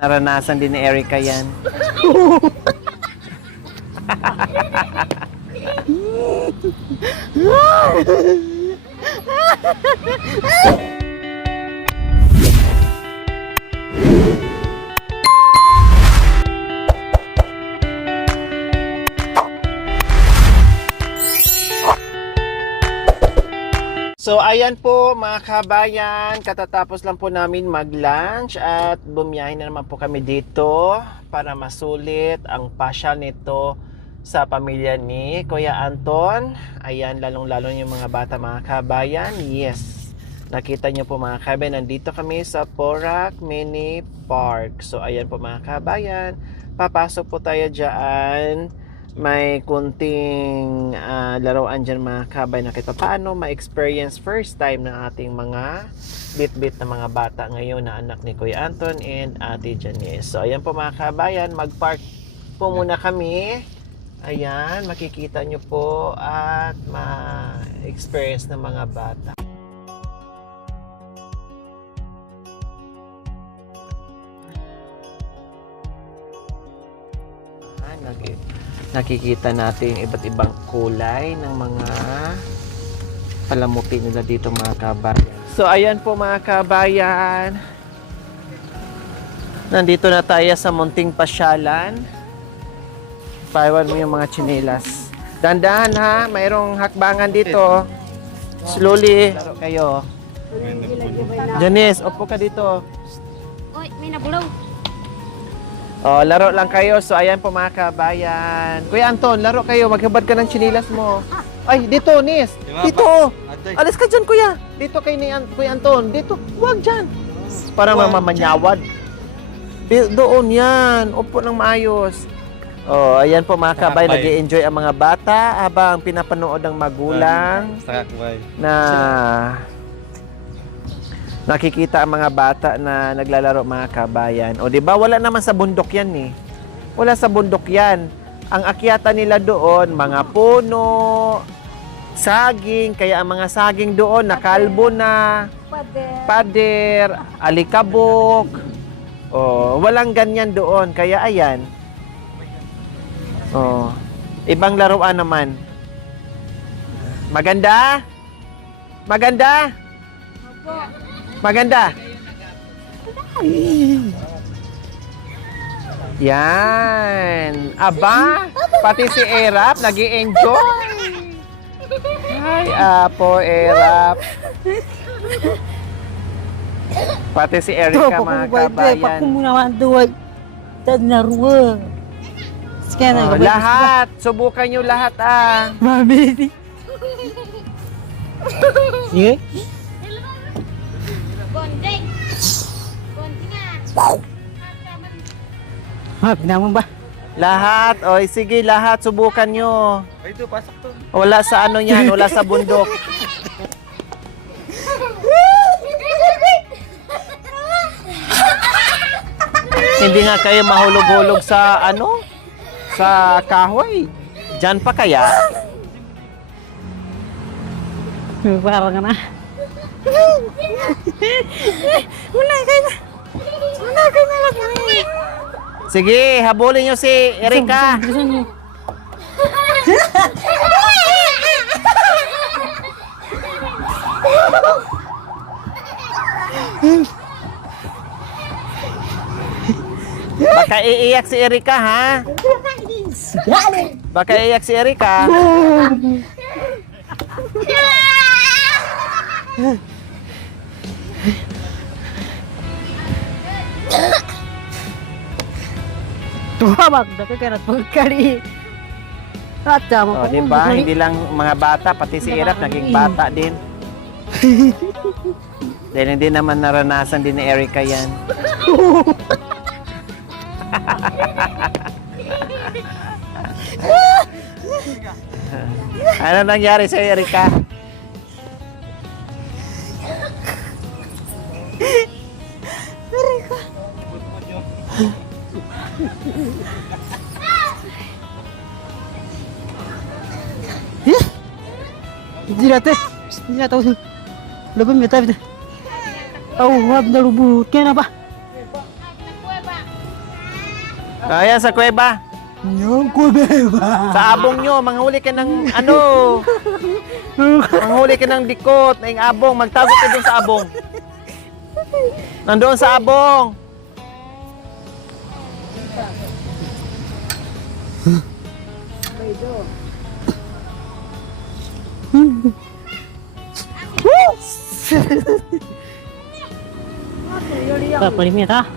Naranasan din ni Erica yan. So ayan po mga kabayan, katatapos lang po namin mag-lunch at bumiyahin na naman po kami dito para masulit ang pasyal nito sa pamilya ni Kuya Anton. Ayan, lalong-lalo yung mga bata mga kabayan. Yes, nakita nyo po mga kabayan, nandito kami sa Porac Mini Park. So ayan po mga kabayan, papasok po tayo dyan. May kunting laruan dyan mga kabay na kita paano ma-experience first time ng ating mga bit-bit na mga bata ngayon na anak ni Kuya Anton and Ate Janice. So ayan po mga kabayan, mag-park po muna kami. Ayan, makikita nyo po at ma-experience ng mga bata. Nakikita natin iba't ibang kulay ng mga palamuti nila dito mga kabayan. So ayan po mga kabayan, nandito na tayo sa munting pasyalan. Paiwan mo yung mga tsinelas. Dandahan ha, mayroong hakbangan dito. Slowly. Laro kayo. Janice, upo ka dito. Oy, may nabulaw. Oh, laro lang kayo. So, ayan po mga kabayan. Kuya Anton, laro kayo. Maghubad ka ng chinilas mo. Ay, dito, Nis. Dito. Alis ka dyan, kuya. Dito kay ni Kuya Anton. Dito. Huwag dyan. Parang mamamanyawad. Doon yan. Upo ng maayos. Oh, ayan po mga kabayan. Nag-i-enjoy ang mga bata habang pinapanood ng magulang na nakikita ang mga bata na naglalaro mga kabayan. O di ba wala naman sa bundok yan eh. Wala sa bundok yan. Ang akyatan nila doon, mga puno, saging, kaya ang mga saging doon nakalbo na, pader, alikabok. O, walang ganyan doon. Kaya ayan. O, ibang laruan naman. Maganda? Maganda? Maganda. Yan. Aba, pati si Erap nag-i-enjoy. Ay, apo Erap. Pati si Erica mga kabayan. Lahat. Subukan nyo lahat ah. Mami. Sige. Gondeng. Gondingan. Ha, pinamon ba? Lahat. Oy, sige lahat. Subukan nyo. Ito, pasok to. Wala sa ano yan. Wala sa bundok. Hindi nga kayo mahulog-hulog sa ano? Sa kahoy. Diyan pa kaya? Parang ka na. Wala kayo na. Wala kayo na lang. Sige, habulin nyo si Erica. Baka iiyak si Erica, ha? Baka iiyak si Erica. Tumawag na ka karat pagkali. Ata mo. O, diba? Hindi lang mga bata, pati si Erap naging bata din. Dahil hindi naman naranasan din ni Erica yan. Ano nangyari sa Erica? Hindi na tahu. Lebih minta. Oh, wab na lubut kaya na ba? Ayan, sa kuweba. Yung kubeba. Sa abong nyo, manghuli ka ng ano. Manghuli ka ng dikot, ng abong. Magtago ka doon sa abong. Nandoon sa abong. Palimit ha?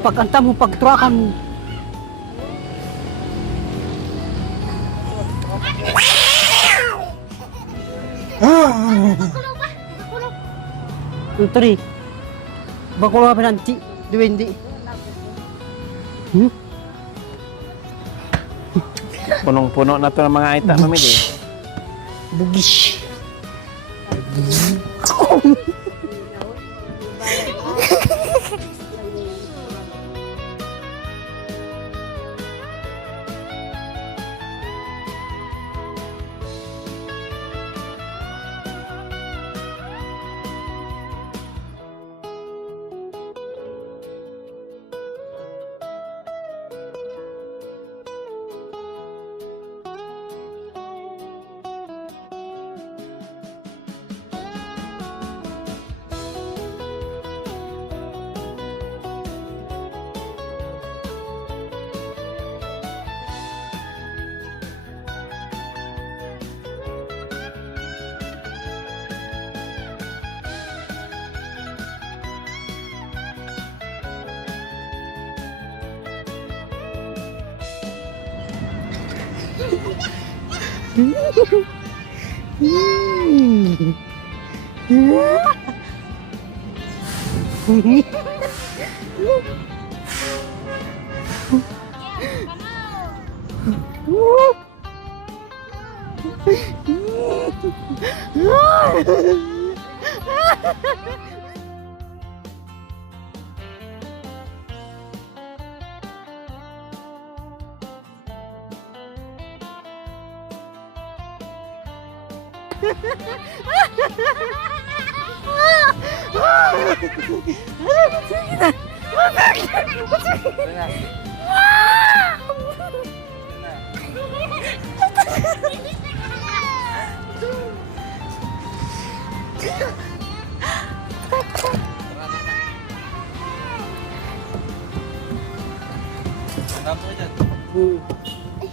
Pagkanta mo, pagturakan mo. Antri. Bakulo ka nanti. Duwendi. Punong-puno na to ng mga ita, mamili. Bugis.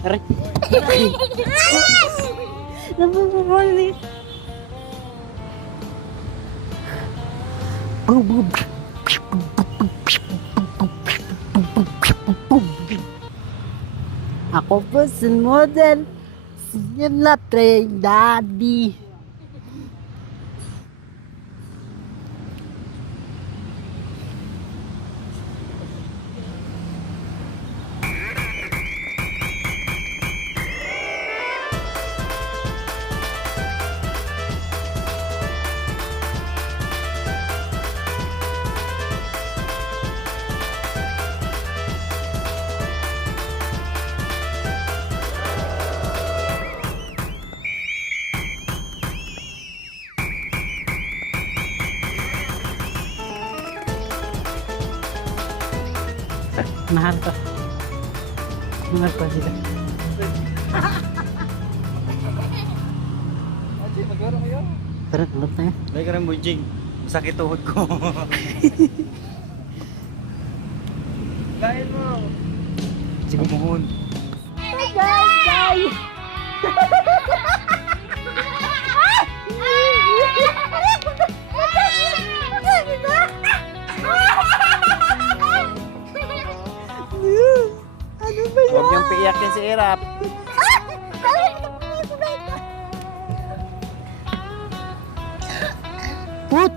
Aray. Namumuli. Ako po si model. Yan na train daddy. Mahal ko. Mahal ko sila. Tara, tulog tayo. Lagi ka rin bujing. Sakit tuhod ko. Kain mo. Sige mohon. Guys! Ano ba yan? Huwag niyong piiyakin si Irap. Put!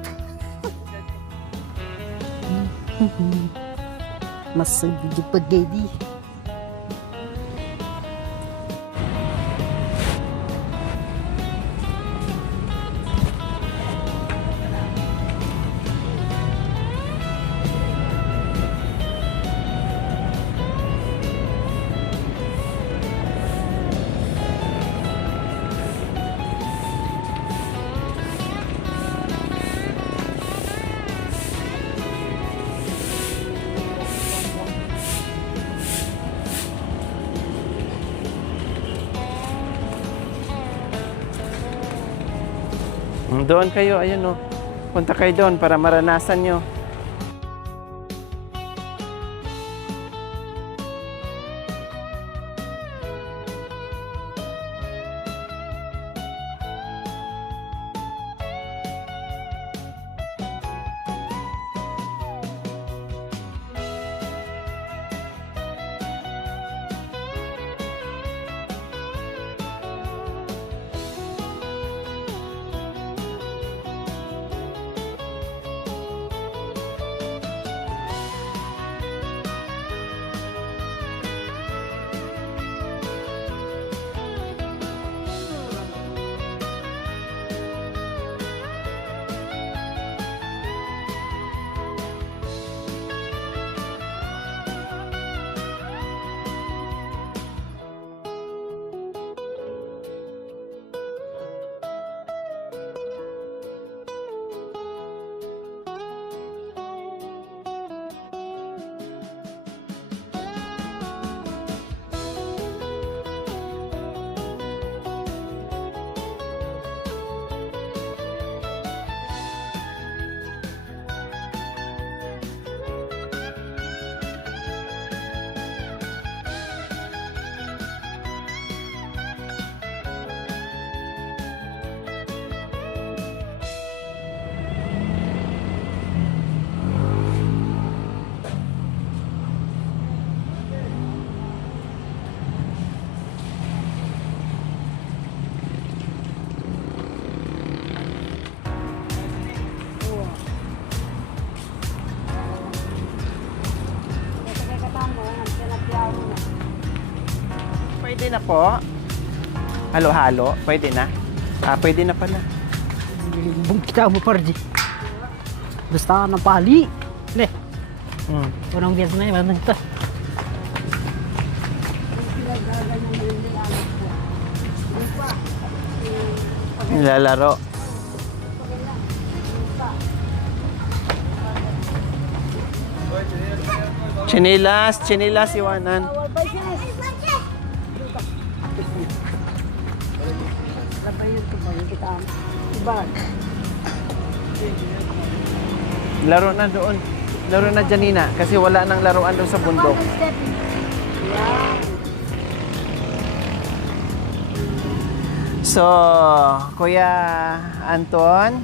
Masay video pa gedi. Doon kayo, ayun oh. Punta kayo doon para maranasan nyo. Pwede na po. Halo-halo, pwede na. Pwede na pala. Bung kita mo parji. Basta ng pali. Le, unang beses na yun. Ito. Nilalaro. Chinilas, iwanan. Laro na doon. Laro na Janina kasi wala nang laruan doon sa bundok. So, Kuya Anton,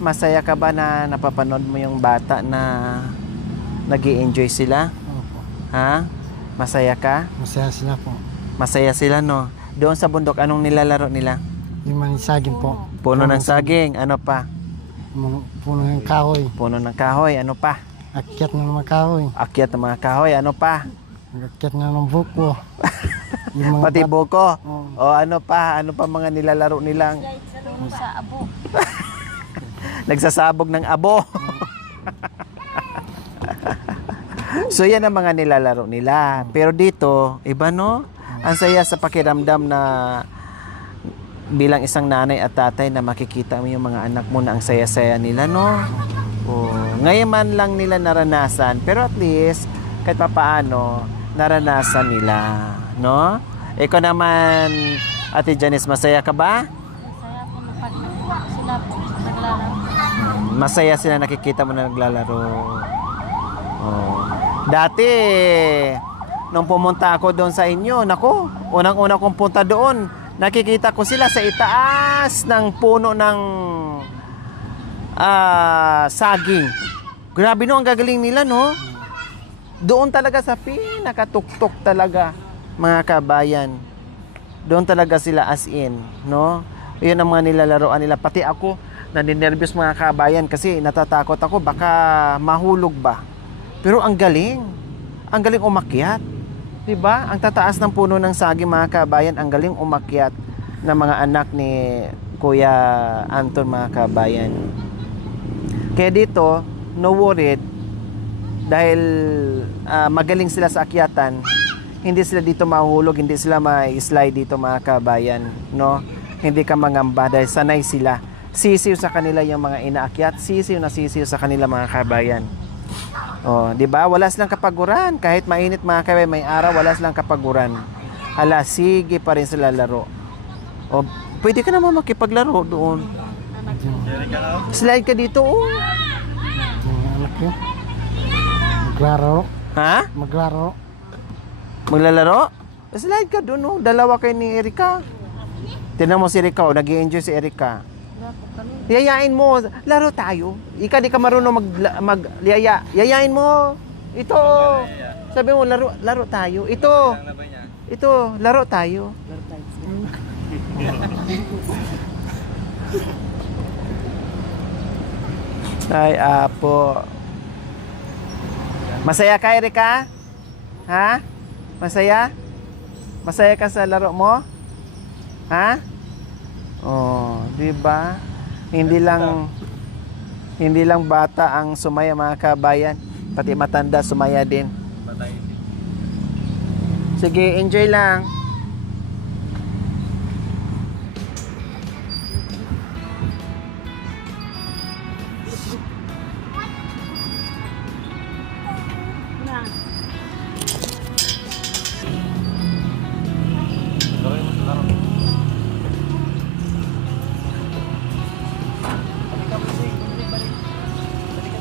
masaya ka ba na napapanood mo yung bata na nag-i-enjoy sila? Opo. Ha? Masaya ka? Masaya sila po. Masaya sila, no? Doon sa bundok, anong nilalaro nila? Yung mga saging po. Puno ng saging, ano pa? Puno ng kahoy. Puno ng kahoy, ano pa? Akyat ng mga kahoy. Akyat ng mga kahoy, ano pa? Akyat na ng buko. Yung mga Pati buko. Oo. O ano pa? Ano pa mga nilalaro nilang? Sa abo. Nagsasabog ng abo. So yan ang mga nilalaro nila. Pero dito, iba no? Ang saya sa pakiramdam na bilang isang nanay at tatay na makikita mo yung mga anak mo na ang saya-saya nila, no? Oh, ngayon man lang nila naranasan, pero at least kahit papaano naranasan nila, no? Ikaw naman, Ate Janice, masaya ka ba? Masaya po na pag sila po naglalaro. Masaya sila nakikita mo na naglalaro. Oh. Dati, nung pumunta ako doon sa inyo, nako, unang-una kong punta doon, nakikita ko sila sa itaas ng puno ng saging. Grabe no, ang gagaling nila, no? Doon talaga sa pinakatuktok talaga, mga kabayan. Doon talaga sila as in, no? Yun ang mga nilalaroan nila. Pati ako, naninervyos mga kabayan kasi natatakot ako, baka mahulog ba. Pero ang galing umakyat. Diba? Ang tataas ng puno ng saging mga kabayan, ang galing umakyat ng mga anak ni Kuya Anton mga kabayan. Kaya dito, no worried, dahil magaling sila sa akyatan, hindi sila dito mahulog, hindi sila ma-slide dito mga kabayan, no? Hindi ka mangamba dahil sanay sila. Sisiw sa kanila yung mga inaakyat, sisiw na sisiw sa kanila mga kabayan. Oh, 'di ba? Wala silang kapaguran. Kahit mainit mga kabayan, may araw, wala silang kapaguran. Hala, sige pa rin sila laro. O, pwede ka naman makipaglaro doon. Erika na. Slide ka dito, oh. Mga anak ko. Maglaro. Ha? Maglaro. Maglalaro? Slide ka doon, oh. Dalawa kayo ni Erika. Tignan mo si Erika, oh. Nag-i-enjoy si Erika. Yayain mo. Laro tayo. Ika di ka marunong yaya. Yayain mo. Ito. Sabi mo, laro tayo. Ito. Ang labay niya. Ito, laro tayo. Ay, apo. Masaya ka, Erika? Ha? Masaya? Masaya ka sa laro mo? Ha? Oh, 'di ba? Hindi lang bata ang sumaya, mga kabayan, pati matanda sumaya din. Patay. Sige, enjoy lang.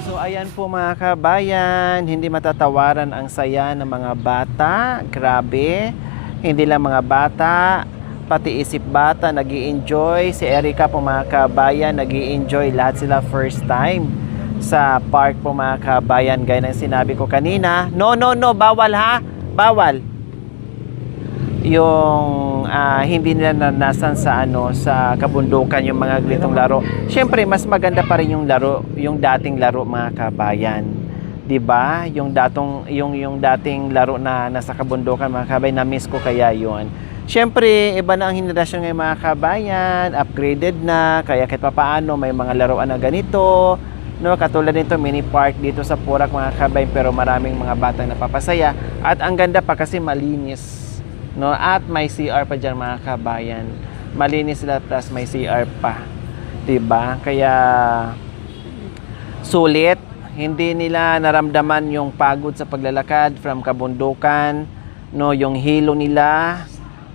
So ayan po mga kabayan, hindi matatawaran ang saya ng mga bata. Grabe. Hindi lang mga bata, pati isip bata nag-i-enjoy. Si Erika po mga kabayan, nag-i-enjoy. Lahat sila first time sa park po mga kabayan. Gaya ng sinabi ko kanina. No, bawal ha. Bawal. Yung hindi nila naranasan sa sa kabundukan yung mga ganitong laro. Syempre mas maganda pa rin yung laro, yung dating laro mga kabayan. 'Di ba? Yung dating laro na nasa kabundukan mga kabayan, na miss ko kaya 'yun. Syempre iba na ang henerasyon ngayon mga kabayan, upgraded na, kaya kahit papaano may mga laruan na ganito. No, katulad nito mini park dito sa Porac mga kabayan, pero maraming mga batang napapasaya at ang ganda pa kasi malinis. No, at may CR pa diyan mga kabayan. Malinis sila plus may CR pa. 'Di ba? Kaya sulit, hindi nila naramdaman yung pagod sa paglalakad from kabundukan, no, yung hilo nila,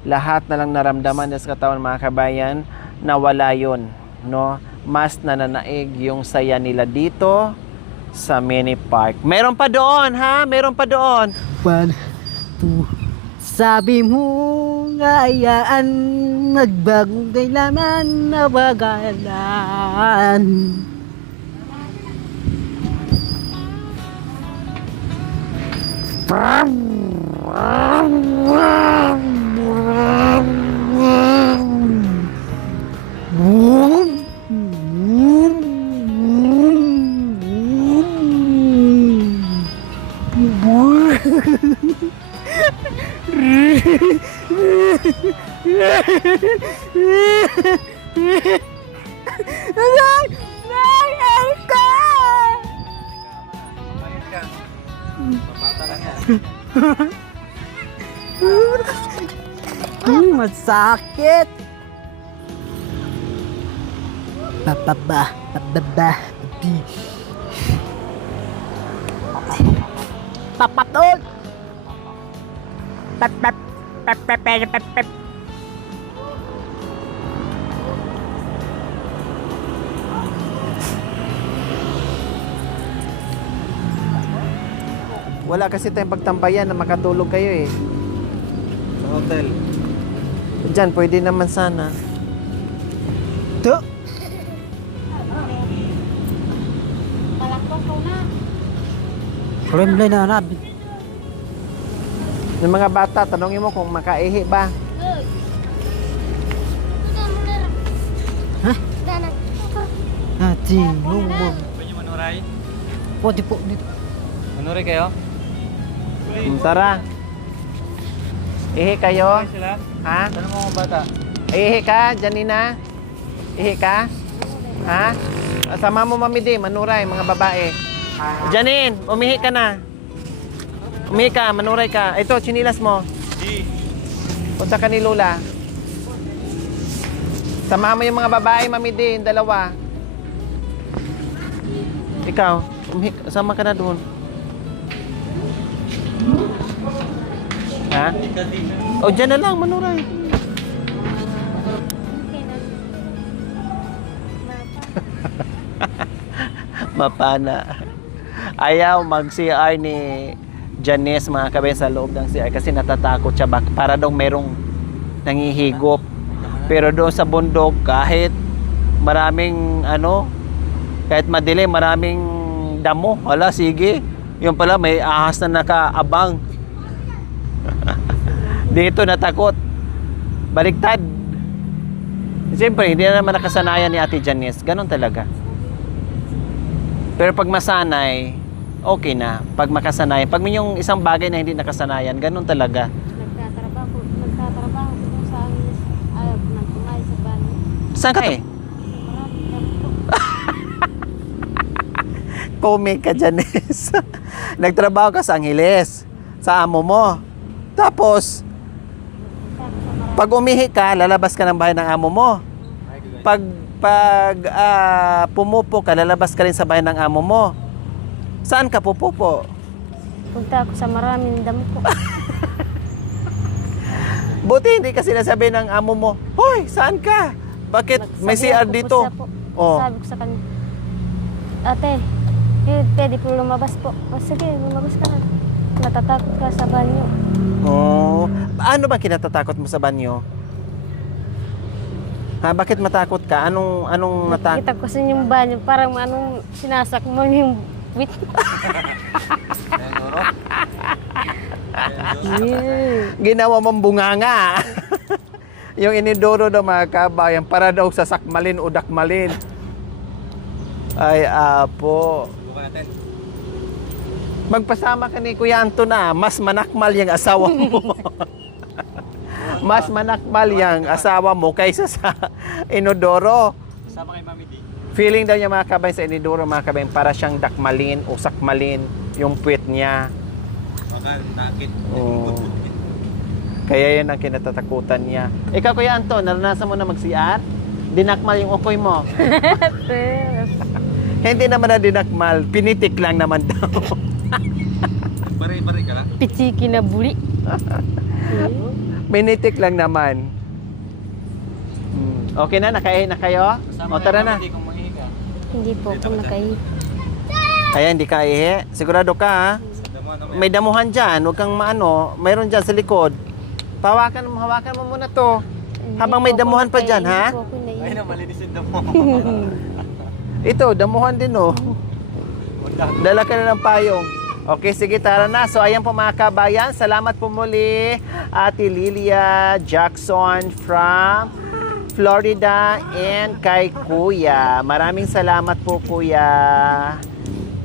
lahat na lang naramdaman sa katawan mga kabayan, nawala 'yon, no? Mas nananaig yung saya nila dito sa mini park. Meron pa doon, ha? Meron pa doon. 1, 2. Sabi mo ngayaan, nagbagong kailangan na bagalan. Bayad ka. Mabata lang yan. Masakit. Bababa. Papatol. Pap. Wala kasi tayong pagtambayan na makatulog kayo eh. Sa hotel. Diyan, pwede naman sana. To. Palakpak ko na. Remlay na nabi. Yung mga bata, tanongin mo kung makaihi ba. Hah? Ati, mo. Pwede nyo manuray? Pwede po dito. Manuray kayo? Tara. Ihi kayo? Manuray sila? Ha? Tanong mo mga bata. Ihi ka, Janina? Ihi ka? Ha? Sama mo Mami D, manuray, mga babae. Janine, umihi ka na. Umihi ka, manuray ka. Ito, chinilas mo. Di. Punta ka ni Lola. Sama mo yung mga babae, Mami D, yung dalawa. Ikaw, sama ka na doon. Ha? O, dyan na lang, manuray. Mapana. Ayaw mag-CR ni Janice mga kabayan sa loob ng CR kasi natatakot siya para daw merong nangihigop. Pero doon sa bundok kahit maraming kahit madilim, maraming damo. Wala, sige. Yung pala may ahas na nakaabang. Dito natakot. Baliktad. Siyempre, hindi na naman nakasanayan ni Ate Janice. Ganon talaga. Pero pag masanay, okay na. Pag makasanay, pag may yung isang bagay na hindi nakasanayan, ganon talaga. Nagtatrabaho ko sa amin. Ayaw ko nang kumain sa banyo. Saan ka eh? Marami kami po. Kumik ka, Janice. Nagtrabaho ka sa Angeles, sa amo mo. Tapos, pag umihi ka, lalabas ka ng bahay ng amo mo. Pag pumupo ka, lalabas ka rin sa bahay ng amo mo. Saan ka pupupo? Punta ako sa maraming damo po. Buti hindi ka sinasabi ng amo mo, hoy, saan ka? Bakit may Sabihan CR ko po dito? siya po. Oh. Sabi ko sa kanya, ate, pwede po lumabas po. O sige, lumabas ka na. Natatakot ka sa banyo. Oh. Ano ba kinatatakot mo sa banyo? Ha, bakit matakot ka? Anong natakot? Nakikita ko sa yung banyo, parang sinasak mo yung wit. Ginawa mong bunganga. Yung inidoro daw mga kabayan para daw sa sakmalin o dakmalin. Ay, apo. Subukan natin. Magpasama ka ni Kuya Anton na, mas manakmal yung asawa mo. Mas manakmal yung asawa mo kaysa sa inodoro. Kasama kay Mami D. Feeling daw niya mga kabayan sa inodoro mga kabayan para siyang dakmalin o sakmalin yung puwet niya. Baka nakit. Oo. Kaya yun ang kinatatakutan niya. Ikaw Kuya Anton, naranasan mo na mag-CR? Dinakmal yung ukoy mo. Hindi naman na dinakmal, pinitik lang naman daw. Bari-bari ka lang. Pichiki na buli. Pinitik lang naman. Okay na, nakain na kayo? O tara na. Kung mangihi ka. Hindi po ako nakahi. Kaya hindi ka ihi. Sigurado ka ha? Damuhan naman. May damuhan dyan. Huwag kang mayroon dyan sa likod. Hawakan mo muna to. Habang may damuhan pa dyan, ha? Ay na, malinis yung damo. Ito, damuhan din oh. Dala ka na ng payong. Okay, sige, tara na. So, ayan po mga kabayan. Salamat po muli, Ate Lilia Jackson from Florida and kay Kuya. Maraming salamat po, Kuya.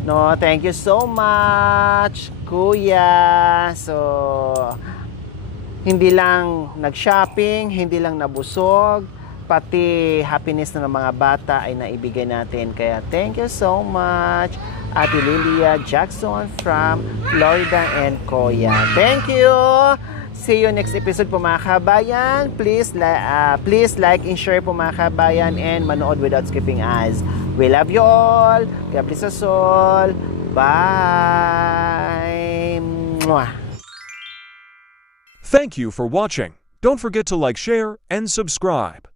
No, thank you so much, Kuya. So, hindi lang nag-shopping, hindi lang nabusog, pati happiness na ng mga bata ay naibigay natin. Kaya thank you so much, Ate Lilia Jackson from Florida and Kuya. Thank you! See you next episode po mga kabayan. Please like and share po mga kabayan and manood without skipping ads. We love you all. God bless us all. Bye! Mwah! Thank you for watching. Don't forget to like, share, and subscribe.